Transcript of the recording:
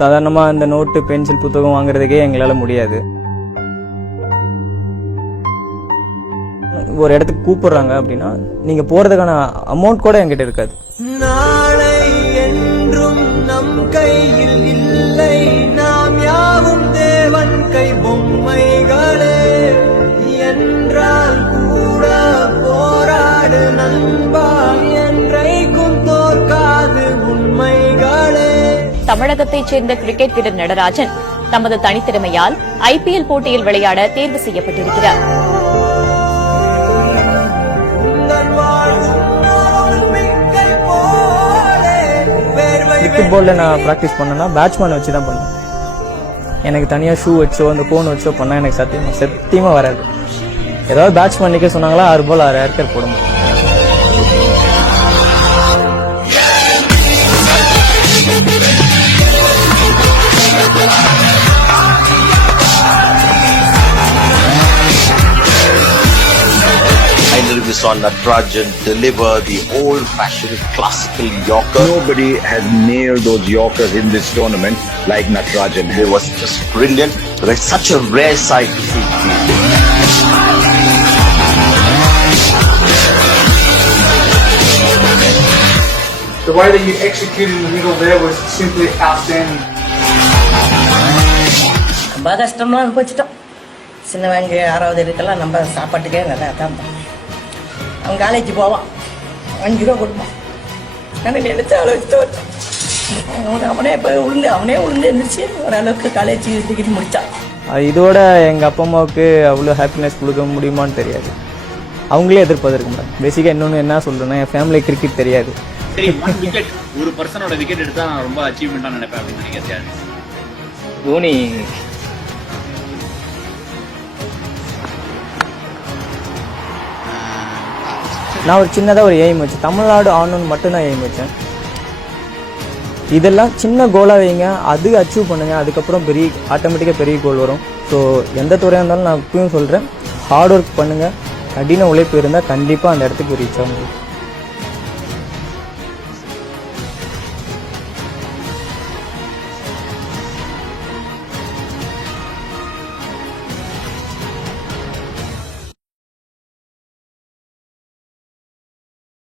சாதாரணமாக இந்த note pencil புத்தகம் வாங்குறதுக்கே எங்களால் முடியாது. ஒரு இடத்துக்கு கூப்பிடுறாங்க அப்படின்னா நீங்கள் போகிறதுக்கான அமௌண்ட் கூட என்கிட்ட இருக்காது. நாளை என்றும் நம் கையில் இல்லை, நாம் யாவும் தேவன் கை பொம்மைகளே. என்றால் கூட போராடு நண்பா, என்றைக்கும் தோற்காது உண்மைகளே. தமிழகத்தைச் சேர்ந்த கிரிக்கெட் வீரர் நடராஜன் தமது தனித்திறமையால் IPL போட்டியில் விளையாட தேர்வு செய்யப்பட்டிருக்கிறார். கிரிக்கெட் போர்டில் நான் ப்ராக்டிஸ் பண்ணேன்னா பேட்ஸ்மேன் வச்சு தான் பண்ணேன். எனக்கு தனியாக ஷூ வச்சோ அந்த கோன் வச்சோ பண்ணால் எனக்கு சத்தியமாக வராது. ஏதாவது பேட்ஸ்மேன் நிற்க சொன்னாங்களா 6 பால் 6 ஏக்கர் போடணும். We saw Natarajan deliver the old-fashioned classical Yorker. Nobody has nailed those Yorkers in this tournament like Natarajan. It was just brilliant. It's such a rare sight to see. The way that you executed in the middle there was simply outstanding. ரொம்ப கஷ்டம்லாம் அனுபவிச்சிட்டோம். சின்ன வாங்கி 6வது இருக்கலாம் நம்ம சாப்பாட்டுக்கே நல்லா தான். அவன் காலேஜ் போவான், 5 ரூபா கொடுப்பான். எனக்கு நினைச்ச அளவுக்கு அவனே உளுந்து இருந்துச்சு. ஓரளவுக்கு காலேஜ் டிகிரி முடித்தான். இதோட எங்கள் அப்பா அம்மாவுக்கு அவ்வளோ ஹாப்பினஸ் கொடுக்க முடியுமான்னு தெரியாது. அவங்களே எதிர்பார்த்துருக்க மாட்டாங்க. பேசிக்காக இன்னொன்று என்ன சொல்கிறேன்னா, என் ஃபேமிலி கிரிக்கெட் தெரியாது. ஒரு பர்சனோட விக்கெட் எடுத்தா நான் ரொம்ப அச்சீவ்மெண்டா நினைப்பேன் அப்படின்னு நினைக்கிறேன். தோனி நான் ஒரு சின்னதாக ஒரு எய்ம் வச்சேன். தமிழ்நாடு ஆடணும்னு மட்டும் நான் எய்ம் வச்சேன். இதெல்லாம் சின்ன கோலாக வைங்க, அது அச்சீவ் பண்ணுங்க, அதுக்கப்புறம் ஆட்டோமேட்டிக்காக பெரிய கோல் வரும். ஸோ எந்த துறையாக இருந்தாலும் நான் இப்பயும் சொல்கிறேன், ஹார்ட் ஒர்க் பண்ணுங்கள், கடின உழைப்பு இருந்தால் கண்டிப்பாக அந்த இடத்துக்கு ரீச் ஆக முடியும்.